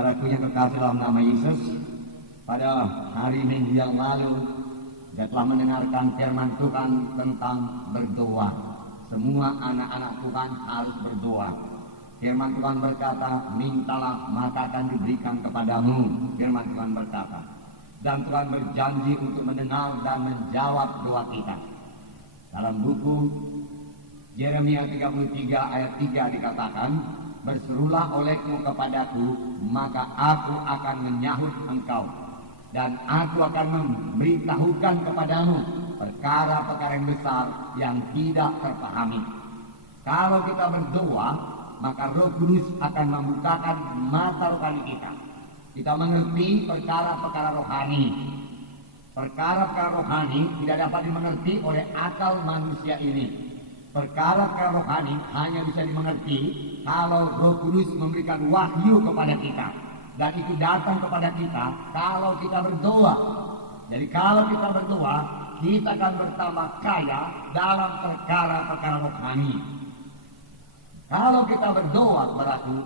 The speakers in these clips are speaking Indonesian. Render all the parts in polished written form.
Saudaraku yang kekasih dalam nama Yesus, pada hari Minggu yang lalu kita telah mendengarkan firman Tuhan tentang berdoa. Semua anak-anak Tuhan harus berdoa. Firman Tuhan berkata, mintalah maka akan diberikan kepadamu. Firman Tuhan berkata, dan Tuhan berjanji untuk mendengar dan menjawab doa kita. Dalam buku Yeremia 33 ayat 3 dikatakan, berserulah olehmu kepadaku, maka aku akan menyahut engkau, dan aku akan memberitahukan kepadamu perkara-perkara yang besar yang tidak terpahami. Kalau kita berdoa, maka Roh Kudus akan membukakan mata rohani kita. Kita mengerti perkara-perkara rohani. Perkara-perkara rohani tidak dapat dimengerti oleh akal manusia ini. Perkara-perkara rohani hanya bisa dimengerti kalau Roh Kudus memberikan wahyu kepada kita. Dan itu datang kepada kita kalau kita berdoa. Jadi kalau kita berdoa, kita akan bertambah kaya dalam perkara-perkara rohani. Kalau kita berdoa, saudaraku,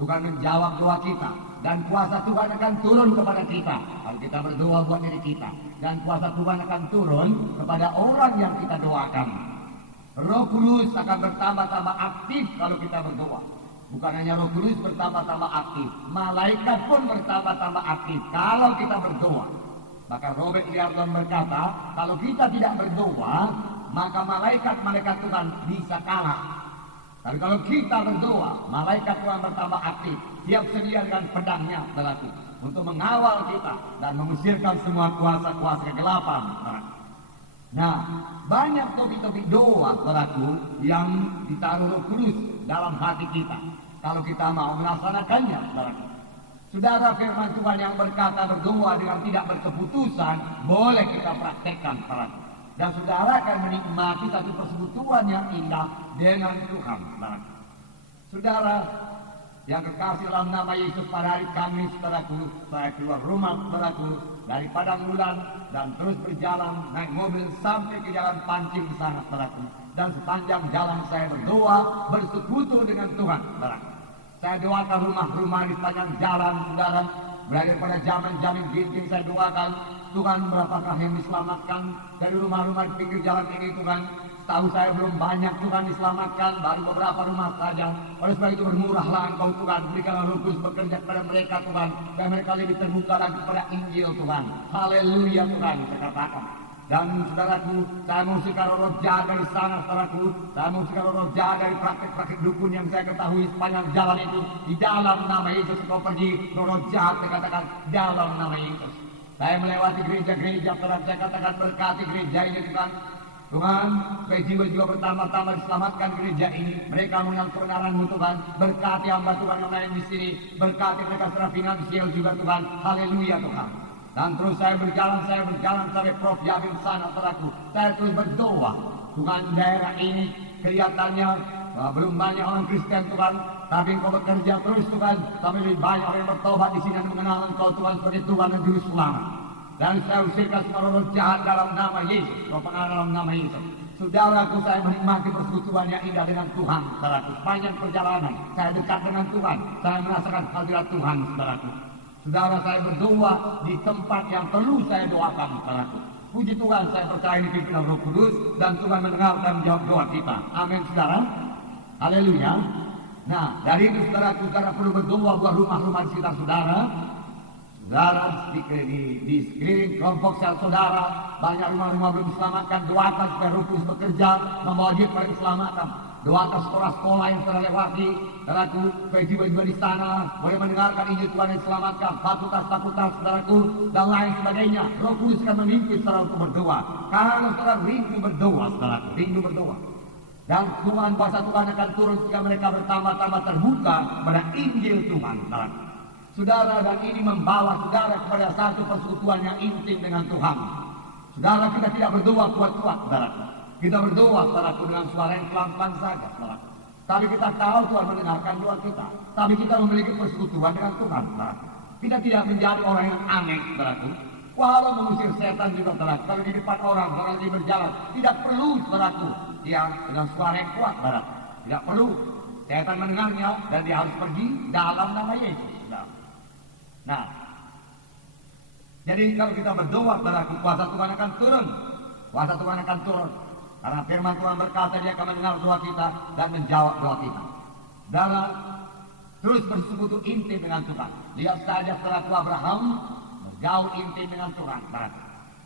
bukan menjawab doa kita, dan kuasa Tuhan akan turun kepada kita. Kalau kita berdoa buat diri kita, dan kuasa Tuhan akan turun kepada orang yang kita doakan. Roh Kudus akan bertambah-tambah aktif kalau kita berdoa. Bukan hanya Roh Kudus bertambah-tambah aktif, malaikat pun bertambah-tambah aktif kalau kita berdoa. Maka Robert Liardon berkata, kalau kita tidak berdoa, maka malaikat-malaikat Tuhan bisa kalah. Tapi kalau kita berdoa, malaikat Tuhan bertambah aktif, siap sedia dengan pedangnya, saudaraku, untuk mengawal kita dan mengusirkan semua kuasa-kuasa kegelapan, saudaraku. Nah, banyak topik-topik doa, saudaraku, yang ditaruh Roh Kudus dalam hati kita. Kalau kita mau melaksanakannya, saudaraku. Saudara, firman Tuhan yang berkata berdoa dengan tidak berkeputusan, boleh kita praktekkan, saudaraku. Dan saudara akan menikmati satu persekutuan yang indah dengan Tuhan, saudaraku. Saudara yang kekasih dalam nama Yesus, pada hari Kamis, saudaraku, saya keluar rumah, saudaraku, dari Padang Bulan dan terus berjalan naik mobil sampai ke jalan Pancing di sana, saudaraku. Dan sepanjang jalan saya berdoa, bersekutu dengan Tuhan, saudaraku. Saya doakan rumah-rumah di sepanjang jalan, saudara. Berakhir pada zaman-zaman ginting, saya doakan, Tuhan, berapakah yang diselamatkan dari rumah-rumah di pinggir jalan ini, Tuhan. Tahu saya belum banyak, Tuhan, diselamatkan, baru beberapa rumah saja. Oleh sebab itu bermurahlah Engkau, Tuhan, berikanlah Roh Kudus bekerja kepada mereka, Tuhan, dan mereka lebih terbuka lagi kepada Injil, Tuhan. Haleluya, Tuhan, saya katakan. Dan saudaraku, saya mengusirkan roh jahat dari sana, saudaraku. Saya mengusirkan roh jahat dari praktik-praktik dukun yang saya ketahui sepanjang jalan itu. Di dalam nama Yesus kau pergi, roh jahat, saya katakan, dalam nama Yesus. Saya melewati gereja-gereja, saya katakan, berkati gereja ini, Tuhan. Tuhan, supaya jiwa-jiwa bertambah-tambah diselamatkan gereja ini. Mereka mengenal kebenaran-Mu, Tuhan. Berkati hamba Tuhan yang lain di sini. Berkati mereka secara finansial juga, Tuhan. Haleluya, Tuhan. Dan terus saya berjalan sampai Prof. Yamin sana, saudaraku. Saya terus berdoa. Tuhan, daerah ini kelihatannya belum banyak orang Kristen, Tuhan. Tapi Engkau bekerja terus, Tuhan. Sampai lebih banyak orang yang bertobat di sini dan mengenal Engkau, Tuhan, sebagai Tuhan dan Juru Selamat. Dan saya usirkan semua roh jahat dalam nama Yesus. Roh pengaruh dalam nama Yesus. Saudaraku, saya menikmati persekutuan yang indah dengan Tuhan, saudaraku. Sepanjang perjalanan, saya dekat dengan Tuhan. Saya merasakan hadirat Tuhan, saudaraku. Saudara, saya berdoa di tempat yang perlu saya doakan, saudaraku. Puji Tuhan, saya percaya ini pimpinan Roh Kudus dan Tuhan mendengar dan menjawab doa kita. Amin, saudara. Haleluya. Nah, dari itu saudaraku, saudara perlu berdoa buat rumah-rumah di sekitar saudara. Saudara, di sekeliling kelompok sel saudara, banyak rumah-rumah belum diselamatkan. Doakan supaya Roh Kudus bekerja membawa dia kepada keselamatan. Doakan sekolah-sekolah yang telah lewati, saudaraku, supaya jiwa-jiwa di sana boleh mendengarkan Injil Tuhan dan diselamatkan. Fakultas-fakultas, saudaraku, dan lain sebagainya. Roh Kudus akan memimpin saudara untuk berdoa. Kalau saudara rindu berdoa, saudaraku, rindu berdoa. Dan Tuhan, kuasa Tuhan akan turun jika mereka bertambah-tambah terbuka pada Injil Tuhan, saudaraku. Saudara, dan ini membawa saudara kepada satu persekutuan yang intim dengan Tuhan. Saudara, kita tidak berdoa kuat-kuat, saudaraku. Kita berdoa, saudaraku, dengan suara yang pelan-pelan saja, saudaraku. Tapi kita tahu Tuhan mendengarkan doa kita. Tapi kita memiliki persekutuan dengan Tuhan, saudaraku. Kita tidak menjadi orang yang aneh, saudaraku. Walau mengusir setan juga, saudaraku. Kalau di depan orang lagi berjalan, tidak perlu, saudaraku, yang dengan suara yang kuat, saudaraku. Tidak perlu. Setan mendengarnya dan dia harus pergi dalam nama Yesus, saudaraku. Nah, jadi kalau kita berdoa, saudaraku, kuasa Tuhan akan turun. Kuasa Tuhan akan turun. Karena firman Tuhan berkata dia akan mendengar doa kita dan menjawab doa kita. Saudara, terus bersekutu intim dengan Tuhan. Lihat saja saudaraku, Abraham bergaul intim dengan Tuhan. Saudaraku.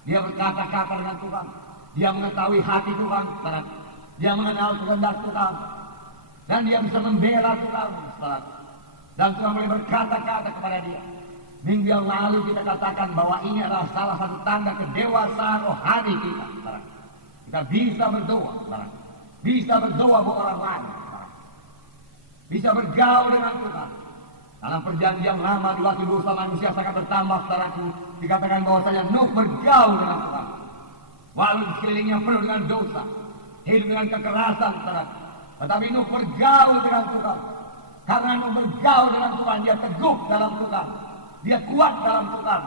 Dia berkata-kata dengan Tuhan. Dia mengetahui hati Tuhan. Saudaraku. Dia mengenal kehendak Tuhan. Dan dia bisa membela Tuhan. Saudaraku. Dan Tuhan boleh berkata-kata kepada dia. Minggu yang lalu kita katakan bahwa ini adalah salah satu tanda kedewasaan rohani kita. Saudaraku. Kita bisa berdoa. Saudaraku. Bisa berdoa buat orang lain. Bisa bergaul dengan Tuhan. Dalam perjanjian lama di waktu dosa manusia sangat bertambah, saudaraku, dikatakan bahwasanya Nuh bergaul dengan Tuhan. Walau di sekelilingnya penuh dengan dosa, hidup dengan kekerasan, saudaraku, tetapi Nuh bergaul dengan Tuhan. Karena Nuh bergaul dengan Tuhan, dia teguh dalam Tuhan, dia kuat dalam Tuhan.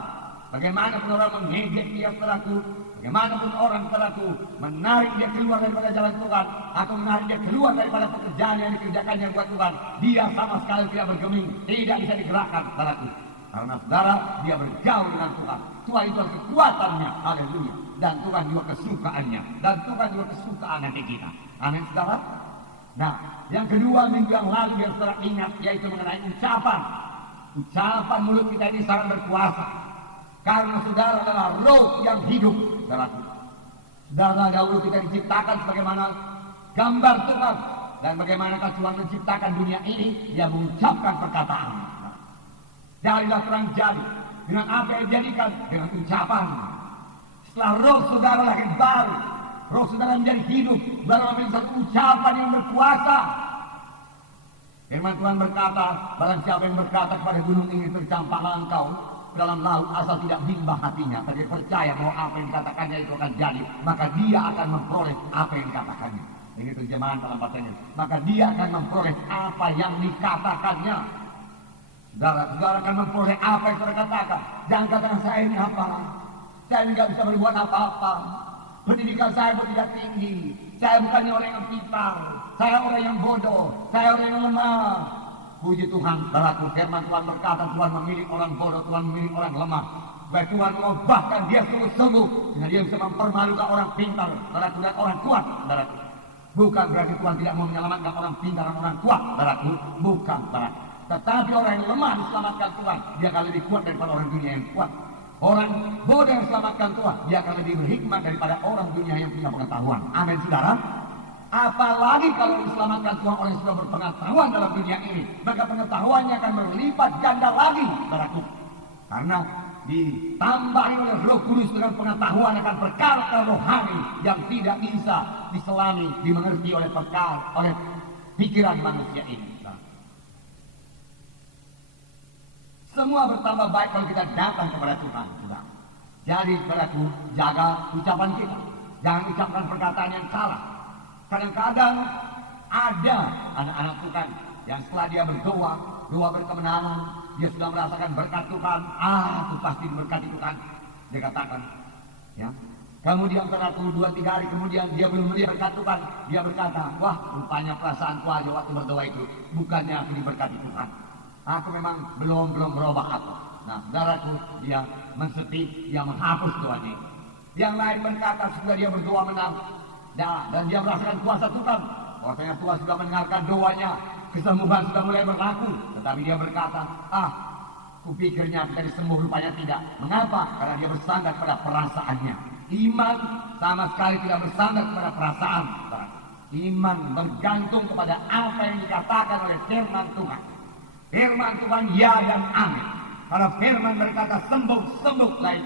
Bagaimanapun orang mengejek dia, saudaraku, bagaimanapun orang, saudaraku, menarik dia keluar daripada jalan Tuhan, atau menarik dia keluar daripada pekerjaan yang dikerjakannya buat Tuhan, dia sama sekali tidak bergeming, tidak bisa digerakkan, saudaraku. Karena saudara, dia bergaul dengan Tuhan. Tuhan itu kekuatannya, haleluya. Dan Tuhan juga kesukaannya, dan Tuhan juga kesukaan hati kita. Amin, saudara. Nah, yang kedua minggu yang lalu biar saudara ingat, yaitu mengenai ucapan. Ucapan mulut kita ini sangat berkuasa. Karena saudara adalah roh yang hidup, saudaraku. Saudara, dahulu kita diciptakan sebagaimana gambar Tuhan. Dan bagaimanakah Tuhan menciptakan dunia ini? Dia mengucapkan perkataan. Jadilah terang jadi. Dengan apa yang dijadikan? Dengan ucapan. Setelah roh saudara lahir baru, roh saudara menjadi hidup, saudara memiliki satu ucapan yang berkuasa. Firman Tuhan berkata, barang siapa yang berkata kepada gunung ini, tercampaklah engkau dalam laut, asal tidak bimbang hatinya, tapi percaya bahwa apa yang dikatakannya itu akan jadi, maka dia akan memperoleh apa yang dikatakannya. Ini terjemahan dalam bahasanya. Maka dia akan memperoleh apa yang dikatakannya. Saudara akan memperoleh apa yang saudara katakan. Jangan katakan saya ini apa, saya ini nggak bisa berbuat apa-apa, pendidikan saya pun tidak tinggi, saya bukannya orang yang pintar, saya orang yang bodoh, saya orang yang lemah. Puji Tuhan, saudaraku, firman Tuhan berkata Tuhan memilih orang bodoh, Tuhan memilih orang lemah. Baik Tuhan mengubahkan dia sungguh-sungguh, sehingga dia bisa mempermalukan orang pintar, saudaraku, dan orang kuat, saudaraku. Bukan berarti Tuhan tidak mau menyelamatkan orang pintar dan orang kuat, saudaraku. Bukan, saudaraku. Tetapi orang yang lemah diselamatkan Tuhan, dia akan lebih kuat daripada orang dunia yang kuat. Orang bodoh yang diselamatkan Tuhan, dia akan lebih berhikmat daripada orang dunia yang punya pengetahuan. Amin, saudara. Apalagi kalau diselamatkan Tuhan orang yang sudah berpengetahuan dalam dunia ini, maka pengetahuannya akan berlipat ganda lagi, saudaraku. Karena ditambahi oleh Roh Kudus dengan pengetahuan akan perkara rohani yang tidak bisa diselami, dimengerti oleh pikiran manusia ini. Semua bertambah baik kalau kita datang kepada Tuhan. Jadi, saudaraku, jaga ucapan kita. Jangan ucapkan perkataan yang salah. Kadang-kadang ada anak-anak Tuhan yang setelah dia berdoa, doa berkemenangan, dia sudah merasakan berkat Tuhan. Itu pasti diberkati Tuhan. Dia katakan, ya. Kemudian saudaraku 2-3 hari kemudian dia belum melihat berkat Tuhan. Dia berkata, wah, rupanya perasaanku aja waktu berdoa itu bukannya aku diberkati Tuhan. Aku memang belum berubah aku. Nah, saudaraku, dia mensepi, dia menghapus doanya. Yang lain berkata sudah dia berdoa menang, dan dia merasakan kuasa Tuhan. Bahwasanya Tuhan sudah mendengarkan doanya, kesembuhan sudah mulai berlaku. Tetapi dia berkata, kupikirnya bisa disembuh, rupanya tidak. Mengapa? Karena dia bersandar pada perasaannya. Iman sama sekali tidak bersandar pada perasaan. Iman bergantung kepada apa yang dikatakan oleh firman Tuhan. Firman Tuhan ya dan amin. Kalau firman berkata sembuh lagi.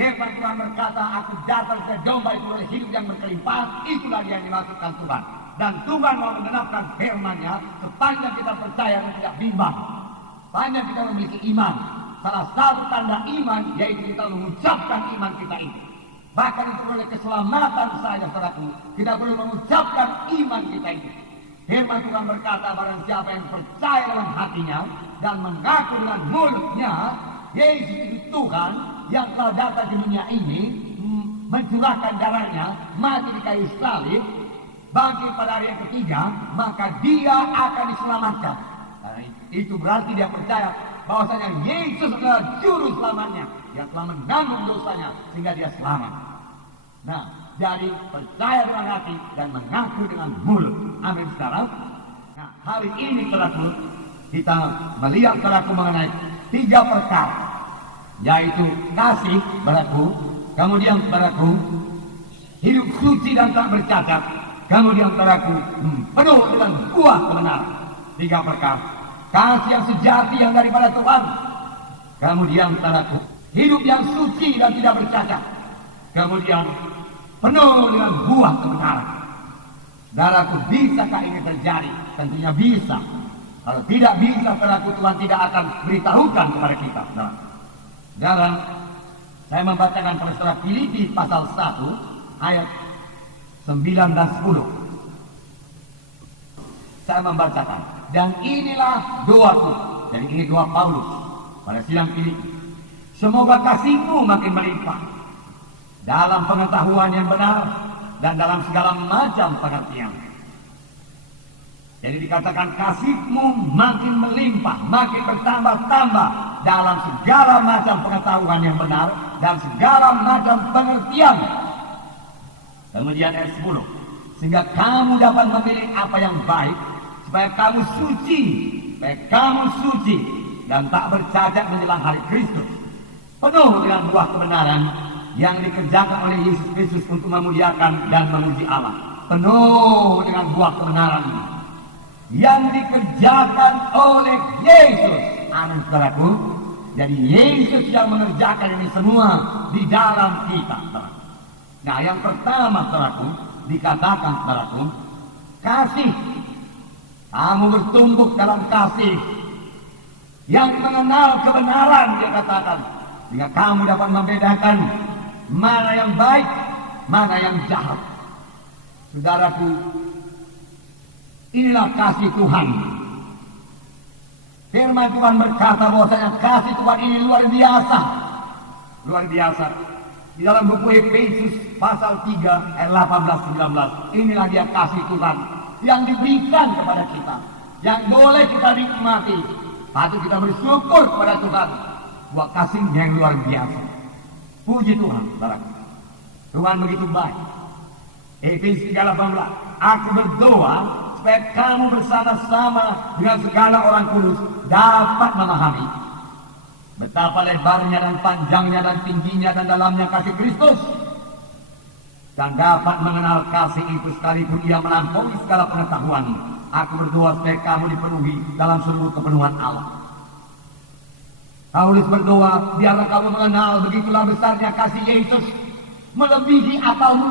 Firman Tuhan berkata aku datang ke domba itu oleh hidup yang berkelimpahan. Itulah dia yang dimaksudkan Tuhan. Dan Tuhan mau menggenapkan firman-Nya sepanjang kita percaya dan tidak bimbang. Sepanjang kita memiliki iman. Salah satu tanda iman yaitu kita mengucapkan iman kita itu. Bahkan itu oleh keselamatan saja, saudaraku, kita perlu mengucapkan iman kita itu. Firman Tuhan berkata, barang siapa yang percaya dalam hatinya dan mengaku dengan mulutnya, Yesus itu Tuhan yang telah datang di dunia ini, mencurahkan darahnya, mati di kayu salib, bangkit pada hari yang ketiga, maka dia akan diselamatkan. Nah, itu berarti dia percaya bahwasanya Yesus adalah juru selamatnya. Dia telah menanggung dosanya sehingga dia selamat. Nah, jadi percaya dengan hati dan mengaku dengan mulut. Amin, saudara. Nah, hari ini saudaraku, kita melihat saudaraku mengenai 3 perkara, yaitu kasih, saudaraku, kemudian saudaraku hidup suci dan tak bercacat, kemudian saudaraku penuh dengan buah kebenaran. 3 perkara. Kasih yang sejati yang daripada Tuhan, kemudian saudaraku hidup yang suci dan tidak bercacat, kemudian penuh dengan buah kebenaran. Saudaraku, bisakah ini terjadi? Tentunya bisa. Kalau tidak bisa, saudaraku, Tuhan tidak akan beritahukan kepada kita. Sekarang saya membacakan pada saudara Filipi pasal 1 ayat 9 dan 10. Saya membacakan, dan inilah doaku. Jadi ini doa Paulus pada sidang Filipi. Semoga kasihmu makin melimpah dalam pengetahuan yang benar dan dalam segala macam pengertian. Jadi dikatakan kasihmu makin melimpah, makin bertambah-tambah dalam segala macam pengetahuan yang benar dan segala macam pengertian. Kemudian ayat 10, sehingga kamu dapat memilih apa yang baik, supaya kamu suci dan tak bercacat menjelang hari Kristus, penuh dengan buah kebenaran yang dikerjakan oleh Yesus Kristus untuk memuliakan dan memuji Allah. Penuh dengan buah kebenaran yang dikerjakan oleh Yesus. Amin, saudaraku. Jadi Yesus yang mengerjakan ini semua di dalam kita, saudaraku. Nah, yang pertama, saudaraku, dikatakan, saudaraku, kasih. Kamu bertumbuh dalam kasih yang mengenal kebenaran, dia katakan, sehingga kamu dapat membedakan mana yang baik, mana yang jahat. Saudaraku, inilah kasih Tuhan. Firman Tuhan berkata bahwasanya kasih Tuhan ini luar biasa. Luar biasa. Di dalam buku Efesus pasal 3 ayat 18-19. Inilah dia kasih Tuhan yang diberikan kepada kita, yang boleh kita nikmati. Patut kita bersyukur kepada Tuhan buat kasihnya yang luar biasa. Puji Tuhan, saudaraku. Tuhan begitu baik. Efesus 3:18. Aku berdoa supaya kamu bersama-sama dengan segala orang kudus dapat memahami betapa lebarnya dan panjangnya dan tingginya dan dalamnya kasih Kristus, dan dapat mengenal kasih itu sekalipun ia melampaui segala pengetahuan. Aku berdoa supaya kamu dipenuhi dalam seluruh kepenuhan Allah. Paulus berdoa, biarlah kamu mengenal begitulah besarnya kasih Yesus, melebihi akalmu.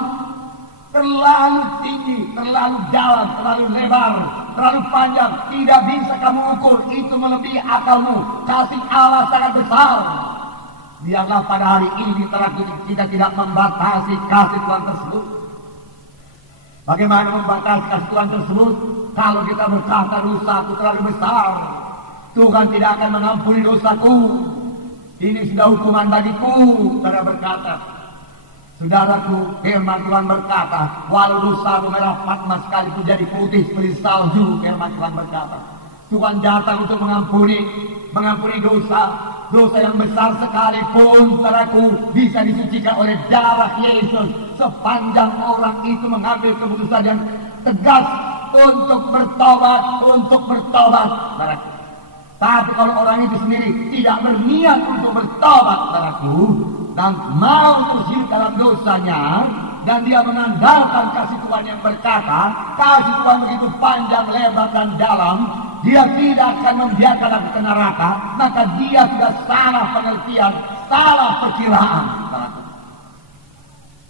Terlalu tinggi, terlalu dalam, terlalu lebar, terlalu panjang, tidak bisa kamu ukur. Itu melebihi akalmu. Kasih Allah sangat besar. Biarlah pada hari ini kita tidak membatasi kasih Tuhan tersebut. Bagaimana membatasi kasih Tuhan tersebut? Kalau kita berkata dosaku terlalu besar, Tuhan tidak akan mengampuni dosaku. Ini sudah hukuman bagiku, saudara berkata. Saudaraku, firman Tuhan berkata, walau dosamu merah patmas sekalipun jadi putih seperti salju, firman Tuhan berkata, Tuhan datang untuk mengampuni dosa yang besar sekalipun, saudaraku, bisa disucikan oleh darah Yesus. Sepanjang orang itu mengambil keputusan yang tegas untuk bertobat, saudaraku. Tapi kalau orang itu sendiri tidak berniat untuk bertobat, saudaraku, dan mau terus dalam dosanya, dan dia mengandalkan kasih Tuhan yang berkata, kasih Tuhan begitu panjang, lebar, dan dalam, dia tidak akan membiarkan aku ke neraka, maka dia sudah salah pengertian, salah perkiraan.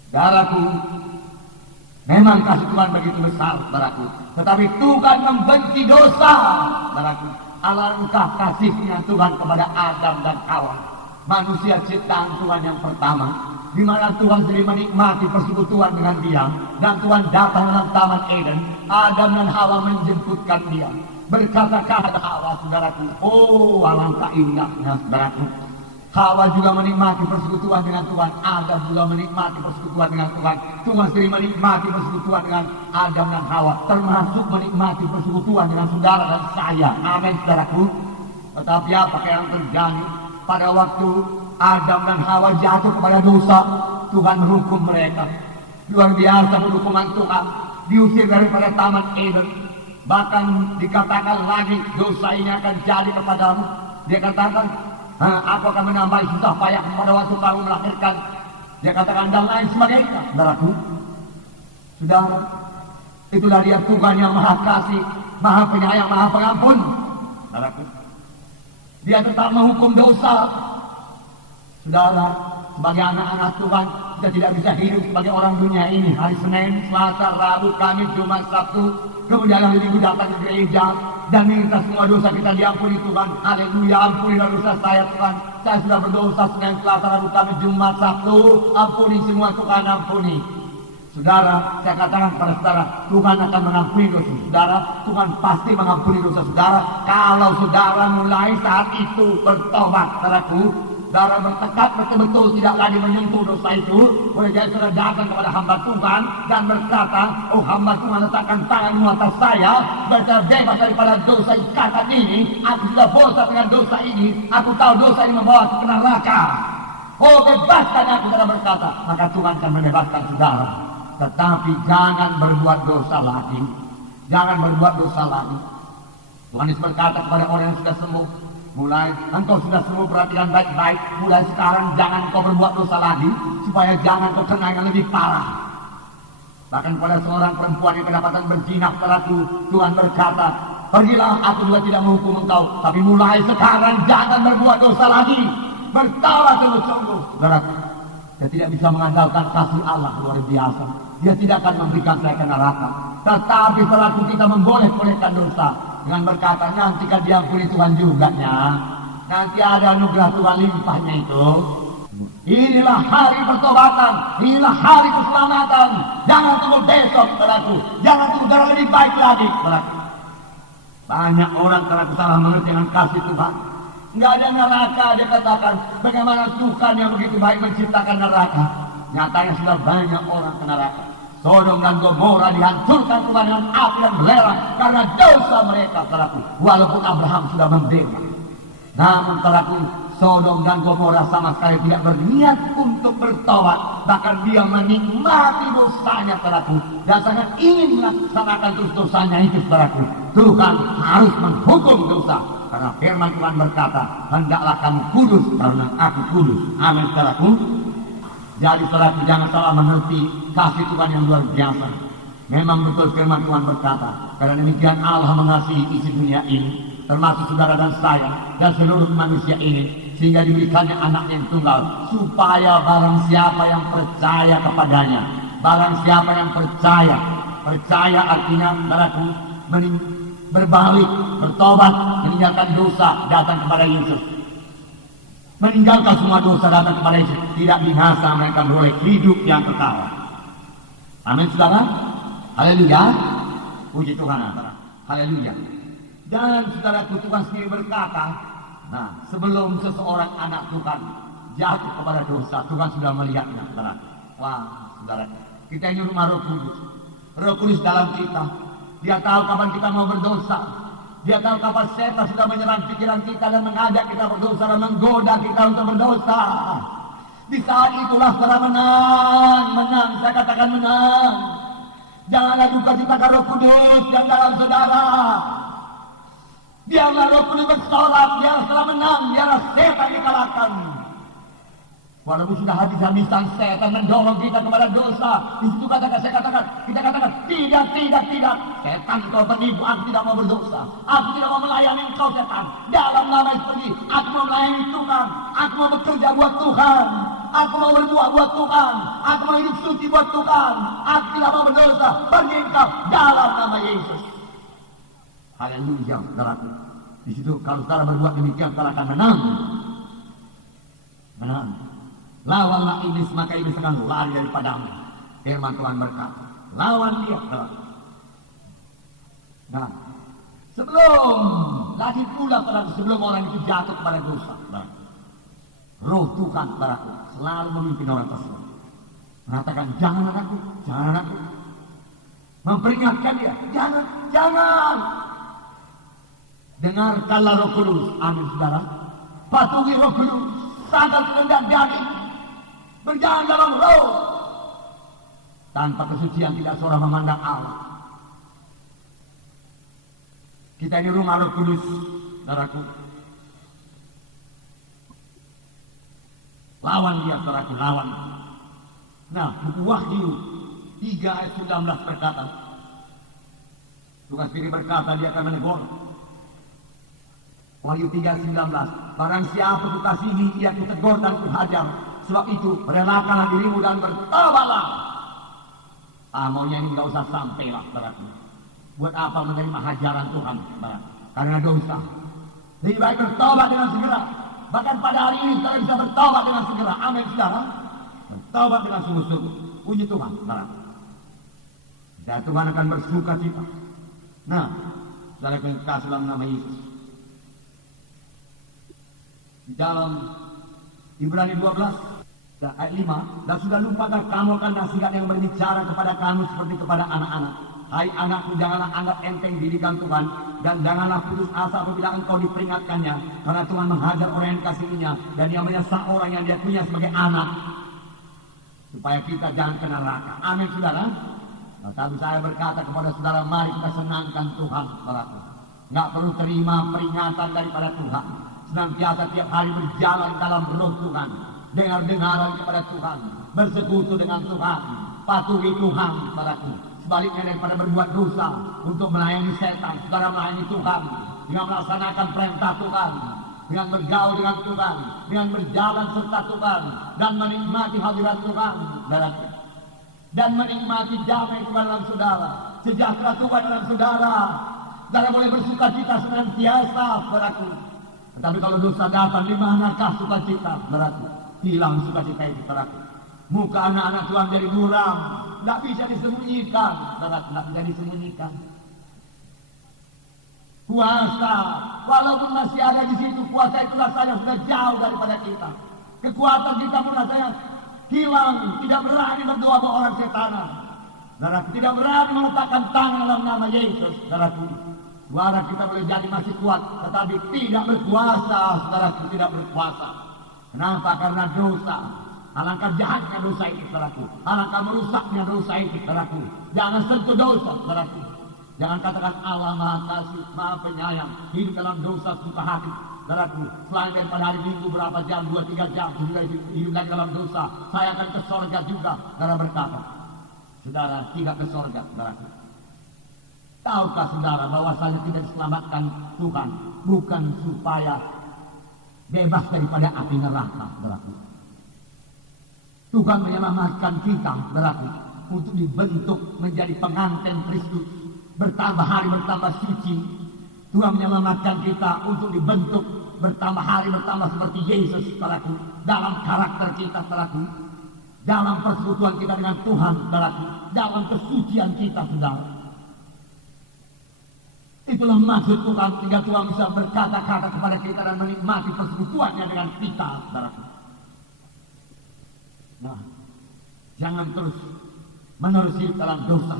Saudaraku, memang kasih Tuhan begitu besar, saudaraku, tetapi Tuhan membenci dosa, saudaraku. Alangkah kasihnya Tuhan kepada Adam dan Hawa, manusia ciptaan Tuhan yang pertama, di mana Tuhan sendiri menikmati persekutuan dengan dia, dan Tuhan datang dalam Taman Eden. Adam dan Hawa menjemputkan dia, berkata kepada Hawa, saudaraku, oh alangkah indahnya, saudaraku. Hawa juga menikmati persekutuan dengan Tuhan, Adam juga menikmati persekutuan dengan Tuhan. Tuhan sendiri menikmati persekutuan dengan Adam dan Hawa, termasuk menikmati persekutuan dengan saudara dan saya. Amin, saudaraku. Tetapi apa yang terjadi pada waktu Adam dan Hawa jatuh kepada dosa, Tuhan menghukum mereka. Luar biasa hukuman Tuhan, diusir daripada Taman Eden. Bahkan dikatakan lagi dosa ini akan jadi kepadamu. Dia katakan, aku akan menambah susah payah pada waktu kamu melahirkan. Dia katakan dan lain sebagainya. Saudaraku, saudara, itulah dia Tuhan yang maha kasih, maha penyayang, maha pengampun. Saudaraku, dia tetap menghukum dosa. Saudara, sebagai anak-anak Tuhan, kita tidak bisa hidup sebagai orang dunia ini. Hari Senin, Selasa, Rabu, Kamis, Jumat, Sabtu, kemudian hari Minggu datang ke gereja dan minta semua dosa kita diampuni Tuhan. Haleluya, ampunilah dosa saya Tuhan. Saya sudah berdosa Senin, Selasa, Rabu, Kamis, Jumat, Sabtu. Ampuni semua Tuhan, ampuni. Saudara, saya katakan kepada saudara, Tuhan akan mengampuni dosa saudara. Tuhan pasti mengampuni dosa saudara kalau saudara mulai saat itu bertobat. Saudaraku, saudara bertekad betul-betul tidak lagi menyentuh dosa itu. Boleh jadi saudara datang kepada hamba Tuhan dan berkata, oh hamba Tuhan letakkan tanganmu atas saya, saya bebas daripada dosa ikatan ini. Aku sudah bosan dengan dosa ini. Aku tahu dosa ini membawa ke neraka. Oh bebaskan aku, saudara berkata. Maka Tuhan akan membebaskan saudara. Tetapi jangan berbuat dosa lagi. Jangan berbuat dosa lagi. Tuhan Yesus berkata kepada orang yang sudah sembuh, mulai engkau sudah sembuh, perhatikan baik-baik. Mulai sekarang jangan kau berbuat dosa lagi, supaya jangan kau kena yang lebih parah. Bahkan pada seorang perempuan yang kedapatan berzina, Tuhan berkata, pergilah, aku juga tidak menghukum engkau, tapi mulai sekarang jangan berbuat dosa lagi. Bertaubat sungguh-sungguh. Saudara, saya tidak bisa mengandalkan kasih Allah luar biasa. Dia tidak akan memberikan saya ke neraka. Tetapi setelah kita memboleh-bolehkan dosa dengan berkata, nanti kan diampuni Tuhan juga ya. Nanti ada anugerah Tuhan limpahnya itu. Inilah hari pertobatan, inilah hari keselamatan. Jangan tunggu besok, saudaraku. Jangan tunggu darah lebih baik lagi, saudaraku. Banyak orang karena salah mengerti dengan kasih Tuhan. Nggak ada neraka, dia katakan. Bagaimana Tuhan yang begitu baik menciptakan neraka? Nyatanya sudah banyak orang ke neraka. Sodom dan Gomora dihancurkan Tuhan dengan api dan belerang karena dosa mereka, saudaraku. Walaupun Abraham sudah membela, namun saudaraku, Sodom dan Gomora sama sekali tidak berniat untuk bertobat. Bahkan dia menikmati dosanya, saudaraku, dan sangat ingin melaksanakan terus dosanya itu, saudaraku. Tuhan harus menghukum dosa karena firman Tuhan berkata, hendaklah kamu kudus karena aku kudus. Amin, saudaraku. Jadi saudaraku, jangan salah mengerti kasih Tuhan yang luar biasa. Memang betul firman Tuhan berkata, karena demikian Allah mengasihi isi dunia ini, termasuk saudara dan saya dan seluruh manusia ini, sehingga diberikannya anak yang tunggal, supaya barang siapa yang percaya kepadanya, barang siapa yang percaya artinya saudaraku, berbalik, bertobat, meninggalkan dosa, datang kepada Yesus, meninggalkan semua dosa, datang kepada Yesus, tidak binasa, mereka beroleh hidup yang kekal. Amin, saudara. Haleluya. Puji Tuhan. Haleluya. Dan saudaraku, Tuhan sendiri berkata, nah, sebelum seseorang anak Tuhan jatuh kepada dosa, Tuhan sudah melihatnya, saudara. Wah, saudara, kita ini rumah Roh Kudus. Roh Kudus dalam kita. Dia tahu kapan kita mau berdosa. Dia tahu kapan setan sudah menyerang pikiran kita dan mengajak kita berdosa dan menggoda kita untuk berdosa. Di saat itulah saudara menang, saya katakan menang. Janganlah duka cita Roh Kudus yang dalam saudara. Biarlah Roh Kudus bersolat, biarlah setelah menang, biarlah setan dikalahkan. Walaupun sudah habis-habisan setan mendorong kita kepada dosa, di situ kita katakan tidak. Setan, kau penipu, aku tidak mau berdosa. Aku tidak mau melayani engkau, setan. Dalam nama Yesus pergi. Aku mau melayani Tuhan. Aku mau bekerja buat Tuhan. Aku mau berbuat buat Tuhan. Aku mau hidup suci buat Tuhan. Aku tidak mau berdosa. Pergi engkau dalam nama Yesus. Haleluya, saudaraku. Di situ kalau saudara berbuat demikian, saudara akan menang. Menang. Lawanlah iblis, maka iblis akan lari daripadamu. Firman Tuhan berkata, lawan dia. Nah, sebelum lagi pula sebelum orang itu jatuh kepada dosa, Roh Tuhan selalu memimpin orang tersebut. Mengatakan jangan anakku. Memperingatkan dia, jangan. Dengarkanlah Roh Kudus. Amin, saudara. Patuhi Roh Kudus. Sangat rendah daging. Berjalan dalam roh. Tanpa kesucian tidak seorang memandang Allah. Kita ini rumah Roh Kudus, saudaraku. Lawan dia, saudaraku, lawan. Nah, buku Wahyu 3 ayat 19 berkata, Lukas Firi berkata dia akan menegur. Wahyu 3:19, barang siapa kukasihi, ia kutegur dan kuhajar. Sebab itu, relakanlah dirimu dan bertobatlah. Maunya ini nggak usah sampailah, saudaraku. Buat apa menerima hajaran Tuhan, saudaraku? Karena dosa. Lebih baik bertobat dengan segera. Bahkan pada hari ini kita bisa bertobat dengan segera. Amin, saudara. Bertobat dengan sungguh-sungguh. Puji Tuhan, saudara. Dan Tuhan akan bersuka cita. Nah, saudara yang kasih dalam nama Yesus. Di dalam Ibrani 12 ayat 5, dan sudah lupakah kamu akan nasihat yang berbicara kepada kamu seperti kepada anak-anak. Hai anakku, janganlah anggap enteng didikan Tuhan, dan janganlah putus asa apabila engkau diperingatkannya, karena Tuhan menghajar orang yang dikasihinya, dan dia menyesal orang yang dia punya sebagai anak, supaya kita jangan kena neraka. Amin, saudara. Nah, tapi saya berkata kepada saudara, mari kita senangkan Tuhan, saudaraku. Nggak perlu terima peringatan daripada Tuhan. Senantiasa tiap hari berjalan dalam roh Tuhan, dengar-dengaran kepada Tuhan, bersekutu dengan Tuhan, patuhi Tuhan, saudaraku. Sebaliknya daripada berbuat dosa untuk melayani setan, saudara melayani Tuhan dengan melaksanakan perintah Tuhan, dengan bergaul dengan Tuhan, dengan berjalan serta Tuhan, dan menikmati hadirat Tuhan, saudaraku. Dan menikmati damai Tuhan dalam saudara, sejahtera Tuhan dalam saudara. Saudara boleh bersuka cita senantiasa, saudaraku. Tetapi kalau dosa datang, di manakah sukacita, saudaraku? Hilang sukacita itu, saudaraku. Muka anak-anak Tuhan jadi muram, tidak bisa disembunyikan, saudaraku, tidak bisa disembunyikan. Kuasa, walaupun masih ada di situ, kuasa itu rasanya sudah jauh daripada kita. Kekuatan kita pun rasanya hilang, tidak berani berdoa sama orang setanan. Saudaraku, tidak berani meletakkan tangan dalam nama Yesus, saudaraku. Suara kita boleh jadi masih kuat, tetapi tidak berkuasa, saudaraku, tidak berkuasa. Kenapa? Karena dosa. Alangkah jahatnya dosa itu, saudaraku. Alangkah merusaknya dosa itu, saudaraku. Jangan sentuh dosa, saudaraku. Jangan katakan Allah Maha Kasih, Maha Penyayang, hidup dalam dosa suka hati, saudaraku. Selain daripada hari Minggu berapa jam, 2-3 jam, sudah hidup lagi dalam dosa, saya akan ke sorga juga, saudara berkata. Saudara tidak ke sorga, saudaraku. Tahukah saudara bahwasanya kita diselamatkan Tuhan bukan supaya bebas daripada api neraka, saudaraku. Tuhan menyelamatkan kita, saudaraku, untuk dibentuk menjadi pengantin Kristus, bertambah hari bertambah suci. Tuhan menyelamatkan kita untuk dibentuk bertambah hari bertambah seperti Yesus, saudaraku, dalam karakter kita, saudaraku, dalam persekutuan kita dengan Tuhan, saudaraku, dalam kesucian kita, saudara. Itulah maksud Tuhan, sehingga Tuhan bisa berkata-kata kepada kita dan menikmati persekutuannya dengan kita, saudaraku. Nah, jangan terus menerus hidup dalam dosa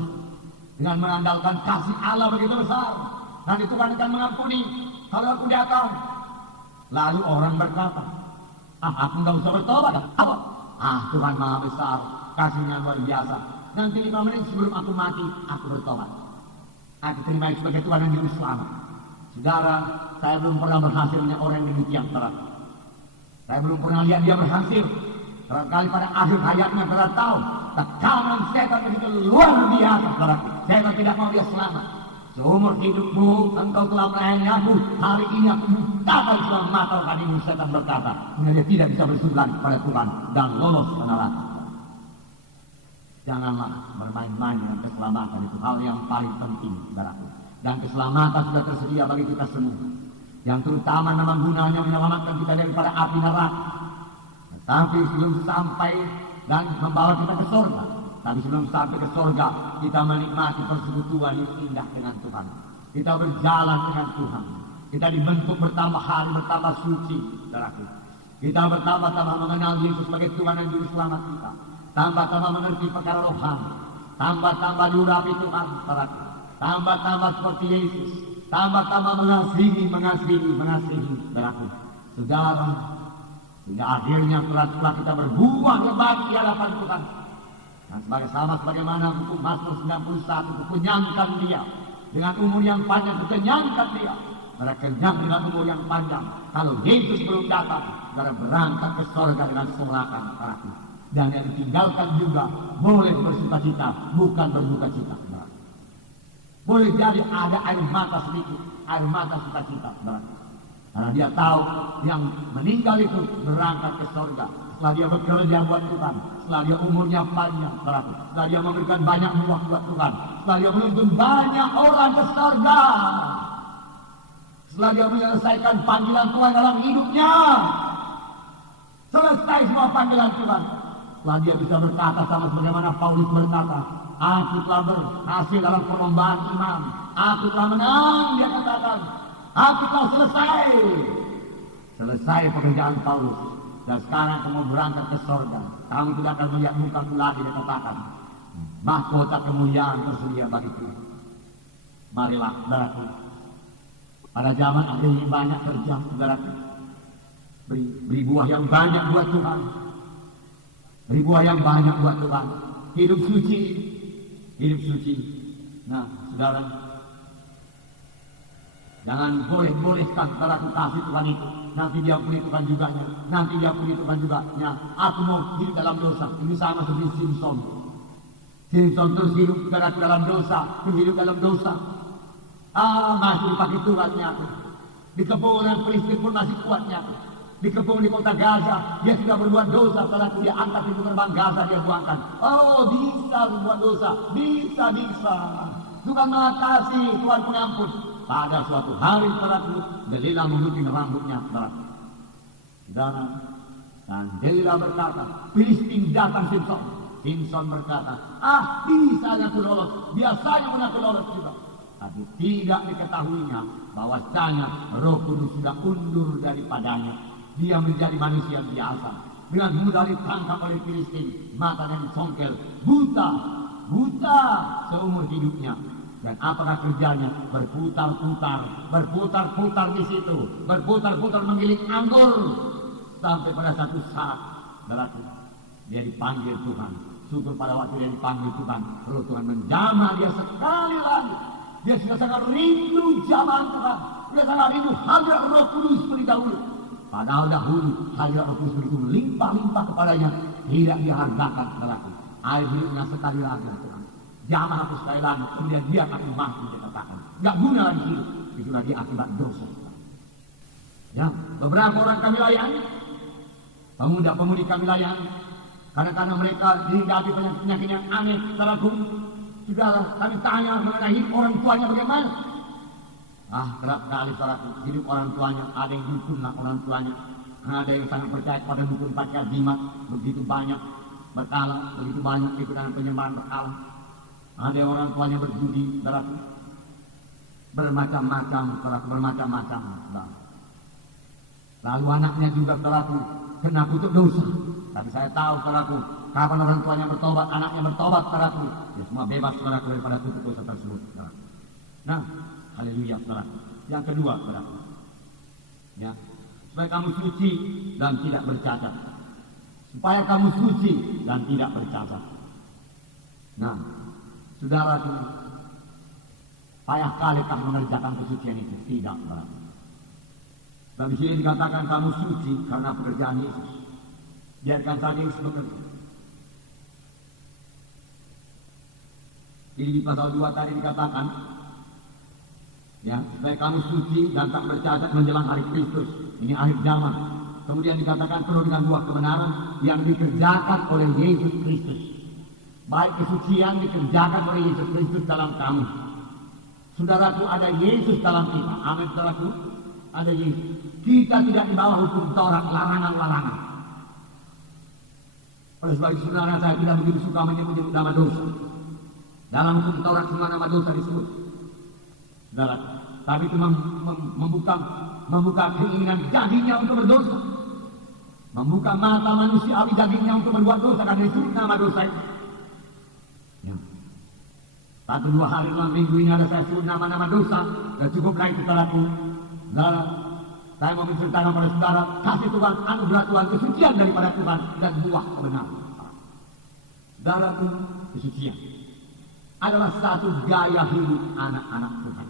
dengan mengandalkan kasih Allah begitu besar. Nanti Tuhan akan mengampuni kalau aku datang. Lalu orang berkata, aku nggak usah bertobat. Tuhan Maha Besar, kasihnya luar biasa. Nanti 5 menit sebelum aku mati, aku bertobat. Aku terima sebagai Tuhan yang juru selamat. Saudara, saya belum pernah berhasil melihat orang yang demikian, saudara. Saya belum pernah lihat dia berhasil. Barangkali pada akhir hayatnya saudara tahu, tekanan setan begitu luar biasa, saudara. Setan tidak mau dia selamat. Seumur hidupmu engkau telah melayani aku. Hari ini aku bukakan semua mata hatimu, setan berkata. Dia tidak bisa bersujud lagi kepada Tuhan dan lolos ke neraka. Janganlah bermain-main dengan keselamatan, itu hal yang paling penting, saudaraku. Dan keselamatan sudah tersedia bagi kita semua. Yang terutama memang gunanya menyelamatkan kita daripada api neraka. Tetapi sebelum sampai dan membawa kita ke surga. Tapi sebelum sampai ke surga, kita menikmati persekutuan yang indah dengan Tuhan. Kita berjalan dengan Tuhan. Kita dibentuk bertambah hari, bertambah suci, saudaraku. Kita bertambah-tambah mengenal Yesus sebagai Tuhan dan Juru Selamat kita. Tambah-tambah mengerti perkara rohani, tambah-tambah diurapi Tuhan, saudaraku. Tambah-tambah seperti Yesus, tambah-tambah mengasihi, saudaraku. Saudara, hingga akhirnya telah kita berbuah lebat di hadapan Tuhan. Dan sebagaimana hukum Mazmur 91 kenyangkan dia dengan umur yang panjang, kenyangkan dia. Saudara kenyang dengan umur yang panjang. Kalau Yesus belum datang, saudara berangkat ke sorga dengan sorakan, saudaraku. Dan yang ditinggalkan juga boleh bersukacita, bukan berduka cita. Boleh jadi ada air mata sedikit, air mata sukacita, saudara. Karena dia tahu yang meninggal itu berangkat ke sorga. Setelah dia bekerja buat Tuhan, setelah dia umurnya panjang, saudara. Setelah dia memberikan banyak buah buat Tuhan, setelah dia menuntun banyak orang ke sorga, setelah dia menyelesaikan panggilan Tuhan dalam hidupnya, selesai semua panggilan Tuhan. Setelah dia bisa berkata sama sebagaimana Paulus berkata, aku telah berhasil dalam perlombaan iman, aku telah menang, dia katakan, aku telah selesai pekerjaan Paulus, dan sekarang kamu berangkat ke sorga, kamu tidak akan melihat mukaku lagi, dia katakan, mahkota kemuliaan tersedia bagiku. Marilah, saudaraku, pada zaman akhir ini banyak kerja, saudaraku, beri buah yang banyak buat Tuhan, beri buah yang banyak buat Tuhan, hidup suci. Nah, saudara, jangan bolehkan saudaraku kasih Tuhan itu. Nanti dia punya Tuhan juga. Aku mau hidup dalam dosa. Ini sama seperti Simpson. Simpson terus hidup dalam dosa. Masih dipakai Tuhannya. Di kebun Filistin pun masih kuatnya. Di kebun di kota Gaza, dia sudah berbuat dosa. Saudaraku, dia angkat pintu gerbang Gaza, dia buangkan. Oh, bisa berbuat dosa, bisa. Tuhan Maha Kasih, Tuhan pengampun. Pada suatu hari, saudaraku, Delila menggunting rambutnya, saudaraku. Saudara, dan Delila berkata, Filistin datang Simpson. Simpson berkata, biasanya aku lolos juga. Tapi tidak diketahuinya bahwasanya Roh Kudus sudah undur daripadanya. Dia menjadi manusia biasa, dengan mudah ditangkap oleh Filistin, matanya disongkel, buta seumur hidupnya. Dan apakah kerjanya? Berputar-putar di situ, berputar-putar menggiling anggur, sampai pada satu saat, saudaraku, dia dipanggil Tuhan. Syukur pada waktu dia dipanggil Tuhan, Roh Tuhan menjamah dia sekali lagi. Dia sudah sangat rindu jamaah Tuhan, dia sangat rindu hadirat Roh Kudus seperti dahulu. Padahal dahulu hadirat Roh Kudus begitu melimpah-limpah kepadanya, tidak dihargakan, saudaraku. Air hidupnya sekali lagi, Tuhan. Jamaah aku sekali lagi, kemudian dia akan mati, dikatakan. Gak guna lagi hidup, itulah dia akibat dosa. Ya, beberapa orang kami layani, pemuda-pemudi kami layani, karena mereka dihinggapi penyakit yang aneh, saudaraku. Sudahlah, kami tanya mengenai hidup orang tuanya bagaimana. Kerap kali saudaraku, hidup orang tuanya, ada yang dukun orang tuanya, ada yang sangat percaya pada dukun pacar jimat, begitu banyak berkala, begitu banyak ikutan penyembahan berkala. Ada yang orang tuanya berjudi, saudaraku, bermacam-macam, saudaraku, bermacam-macam. Lalu anaknya juga, saudaraku, kena kutuk dosa. Tapi saya tahu, saudaraku, kapan orang tuanya bertobat, anaknya bertobat, saudaraku, ya semua bebas, saudaraku, daripada kutuk dosa tersebut. Nah, haleluya, saudaraku. Yang kedua, saudaraku, ya, supaya kamu suci dan tidak bercacat. Supaya kamu suci dan tidak bercacat. Nah, saudaraku, payah kali kamu mengerjakan kesucian itu? Tidak, saudaraku. Dan di sini dikatakan kamu suci karena pekerjaan Yesus. Biarkan saja Yesus bekerja. Jadi di pasal 2 tadi dikatakan, ya, supaya kamu suci dan tak bercacat menjelang hari Kristus. Ini akhir zaman. Kemudian dikatakan penuh dengan buah kebenaran yang dikerjakan oleh Yesus Kristus. Baik kesucian dikerjakan oleh Yesus Kristus dalam kamu. Saudaraku, ada Yesus dalam kita. Amin, saudaraku. Ada Yesus. Kita tidak di bawah hukum Taurat, larangan-larangan. Oleh sebab itu, saudara, saya tidak begitu suka menyebut nama dosa. Dalam hukum Taurat semua nama dosa disebut, saudara. Tapi itu membuka keinginan dagingnya untuk berdosa, membuka mata manusiawi dagingnya untuk berbuat dosa, karena disebut nama dosa itu. Ya. 1-2 hari dalam minggu ini ada saya sebut nama-nama dosa. Dan cukuplah itu saudaraku. Saudara, saya mau menceritakan pada saudara kasih Tuhan, anugerah Tuhan, kesucian daripada Tuhan dan buah kebenaran. Saudaraku, kesucian adalah satu gaya hidup anak-anak Tuhan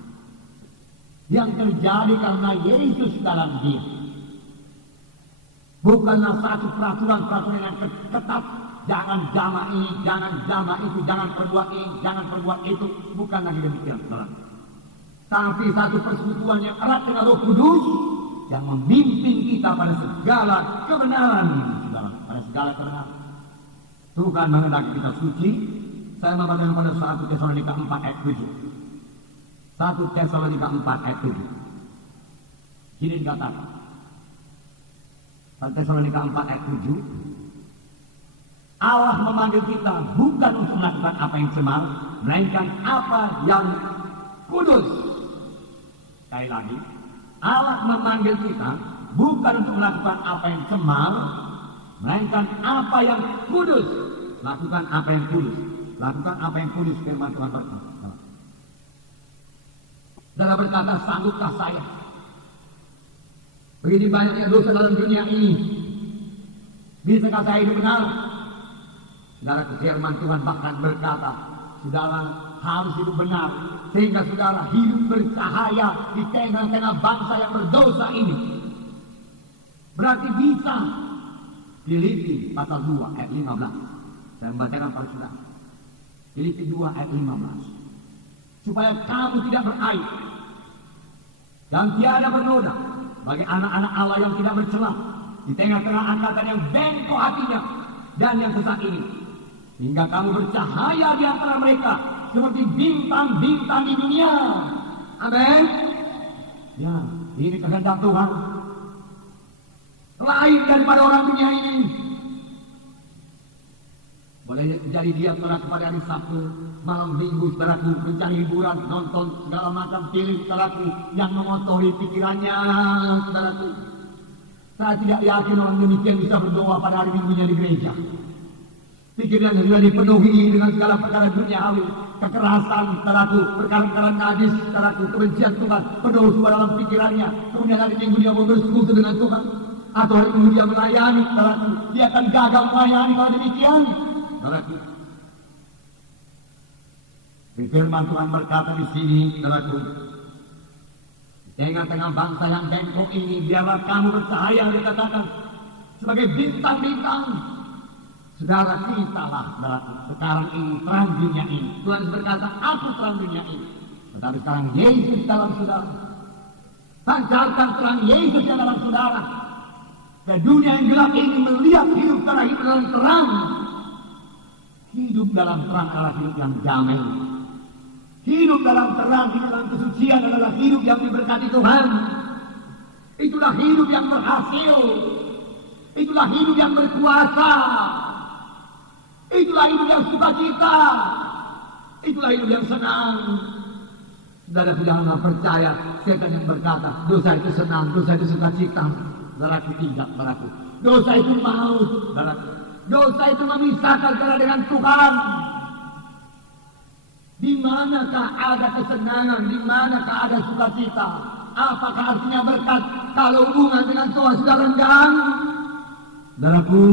yang terjadi karena Yesus dalam dia. Bukanlah satu peraturan-peraturan yang ketat. Jangan jama ini, jangan jama itu, jangan perbuat ini, jangan perbuat itu. Bukan lagi demikian, saudara. Tapi satu persekutuan yang erat dengan Roh Kudus yang memimpin kita pada segala kebenaran, saudara. Pada segala kebenaran. Tuhan menghendaki kita suci. Saya membacakan pada 1 Tesalonika 4 ayat 7. 1 Tesalonika 4 ayat 7. Ini dikatakan. 1 Tesalonika 4 ayat 7. Allah memanggil kita bukan untuk melakukan apa yang semar, melainkan apa yang kudus. Sekali lagi, Allah memanggil kita bukan untuk melakukan apa yang semar, melainkan apa yang kudus. Lakukan apa yang kudus. Lakukan apa yang kudus, firman Tuhan berkata. Saudara berkata, sanggupkah saya? Begini banyaknya dosa dalam dunia ini. Bisakah saya hidup benar? Saudara, firman Tuhan bahkan berkata, saudara harus hidup benar, sehingga saudara hidup bercahaya di tengah-tengah bangsa yang berdosa ini. Berarti bisa. Filipi pasal 2 ayat 15. Saya membacakan pada saudara. Filipi 2 ayat 15. Supaya kamu tidak beraib dan tiada bernoda bagi anak-anak Allah yang tidak bercela di tengah-tengah angkatan yang bengkok hatinya dan yang sesat ini, hingga kamu bercahaya di antara mereka seperti bintang-bintang di dunia. Amin. Ya, ini kehendak Tuhan. Lain daripada orang dunia ini. Boleh jadi dia saudara kepada hari Sabtu, malam minggu saudaraku mencari hiburan, nonton segala macam film saudaraku yang mengotori pikirannya saudaraku. Saya tidak yakin orang demikian bisa berdoa pada hari minggunya di gereja. Pikirannya sudah dipenuhi dengan segala perkara duniawi, kekerasan saudaraku, perkara-perkara najis saudaraku, kebencian Tuhan penuh semua dalam pikirannya. Kemudian hari minggu dia mau bersekutu dengan Tuhan, atau hari minggu dia melayani saudaraku, dia akan gagal melayani kalau demikian. Saudaraku, firman Tuhan berkata di sini, saudaraku, tengah-tengah bangsa yang bengkok ini, biarlah kamu bercahaya, dikatakan sebagai bintang-bintang. Saudara, kita lah, saudaraku, sekarang ini terang dunia ini. Tuhan berkata, aku terang dunia ini. Tetapi sekarang Yesus dalam saudara. Pancarkan terang Yesus yang dalam saudara. Dan dunia yang gelap ini melihat hidup karena hidup dalam terang. Hidup dalam terang adalah hidup yang damai. Hidup dalam terang, hidup dalam kesucian adalah hidup yang diberkati Tuhan. Itulah hidup yang berhasil. Itulah hidup yang berkuasa. Itulah hidup yang sukacita. Itulah hidup yang senang. Saudara janganlah percaya setan yang berkata dosa itu senang, dosa itu sukacita. Saudaraku tidak, saudaraku. Dosa itu maut, saudaraku. Dosa itu memisahkan saudara dengan Tuhan. Di manakah ada kesenangan? Di manakah ada sukacita? Apakah artinya berkat kalau hubungan dengan Tuhan sudah renggang? Saudaraku,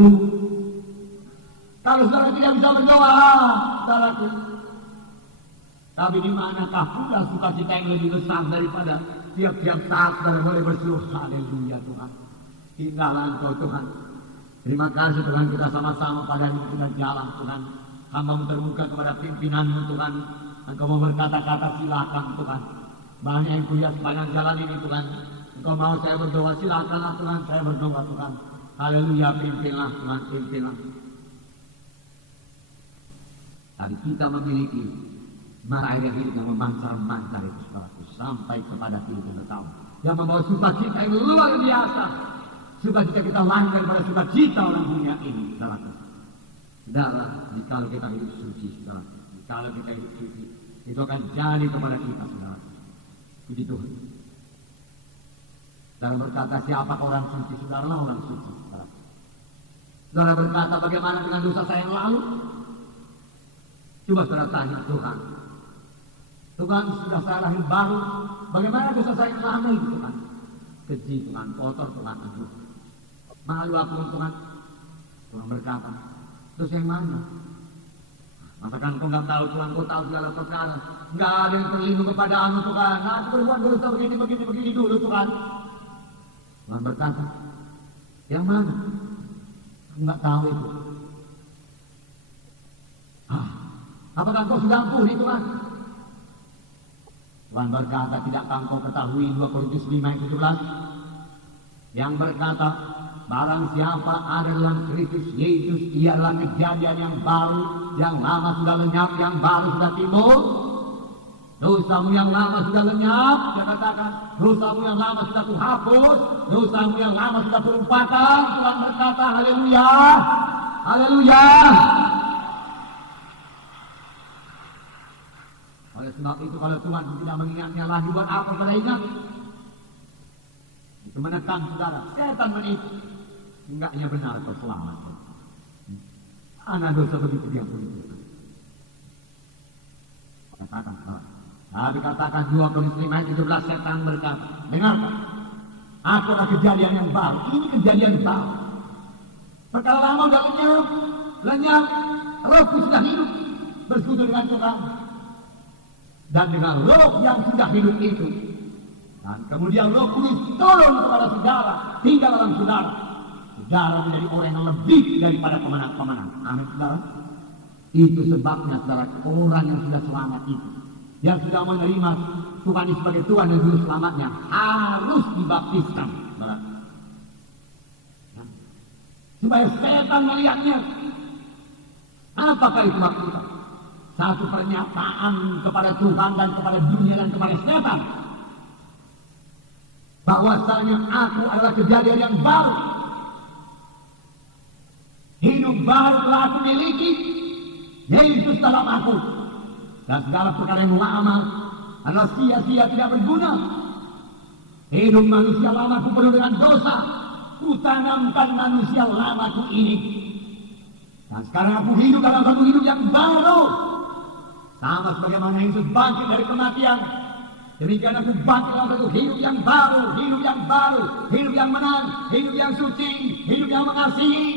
kalau saudara tidak bisa berdoa, saudaraku. Tapi di manakah pula sukacita yang lebih besar daripada tiap-tiap saat saudara boleh berseru haleluya Tuhan. Indahlah Engkau Tuhan. Terima kasih Tuhan, kita sama-sama pada hari kita jalan Tuhan. Hamba terbuka kepada pimpinan-Mu Tuhan. Engkau mau berkata-kata silakan Tuhan. Banyak yang kuliah sepanjang jalan ini Tuhan. Engkau mau saya berdoa, silakanlah Tuhan, saya berdoa Tuhan. Haleluya, pimpinlah Tuhan, pimpinlah. Tapi kita memiliki mara air yang hidup yang memancar-mancar itu sampai kepada kita tahu. Yang membawa sukacita yang luar biasa. Sukacita kita lain daripada sukacita orang dunia ini. Saudara, kalau kita hidup suci, saudara, kalau kita hidup suci, itu akan jadi kepada kita, saudara. Puji Tuhan. Saudara berkata, siapa orang suci? Saudara lah orang suci. Saudara. Saudara berkata, bagaimana dengan dosa saya yang lalu? Coba saudara tanya Tuhan. Tuhan, sudah saya lahir baru. Bagaimana dosa saya lama itu Tuhan? Keji Tuhan, kotor Tuhan, aduh. Malu aku Tuhan. Tuhan berkata, terus yang mana? Masakan kau nggak tahu Tuhan, kau tahu segala perkara. Nggak ada yang terlindung kepadamu Tuhan. Nah, aku berbuat dosa begini dulu Tuhan. Tuhan berkata, yang mana? Aku nggak tahu itu. Apakah kau sudah ampuni Tuhan? Tuhan berkata, tidakkah engkau ketahui 2 Korintus 5 ayat 17 yang berkata, barang siapa ada dalam Kristus Yesus, ia adalah kejadian yang baru, yang lama sudah lenyap, yang baru sudah timbul. Dosamu yang lama sudah lenyap, dia katakan, dosamu yang lama sudah kuhapus, dosamu yang lama sudah kulupakan. Tuhan berkata, haleluya, haleluya. Oleh sebab itu, kalau Tuhan tidak mengingatnya lagi, buat apa pada ingat? Itu menekan saudara, setan menipu. Enggaknya benar kau selamat. Anak dosa begitu dia begitu. Katakan, tapi katakan 2 Korintus 5 ayat 17, setan berkata, dengarkan, aku ada kejadian yang baru. Ini kejadian baru. Perkara lama sudah lenyap, rohku sudah hidup, bersekutu dengan Tuhan. Dan dengan roh yang sudah hidup itu, dan kemudian Roh Kudus turun kepada saudara, tinggal dalam saudara. Saudara menjadi orang yang lebih daripada pemenang-pemenang. Amin saudara. Itu sebabnya saudara, orang yang sudah selamat itu, yang sudah menerima Tuhan sebagai Tuhan dan Juru Selamatnya, harus dibaptiskan. Saudara. Supaya setan melihatnya. Apakah itu maksudnya? Satu pernyataan kepada Tuhan dan kepada dunia dan kepada setan, bahwasanya aku adalah kejadian yang baru. Hidup baru telah aku miliki, Yesus dalam aku. Dan segala perkara yang lama adalah sia-sia, tidak berguna. Hidup manusia lamaku penuh dengan dosa. Kutanamkan manusia lamaku ini. Dan sekarang aku hidup dalam satu hidup yang baru. Sama sebagaimana Yesus bangkit dari kematian, demikian aku bangkit dalam satu hidup yang baru, hidup yang baru, hidup yang menang, hidup yang suci, hidup yang mengasihi.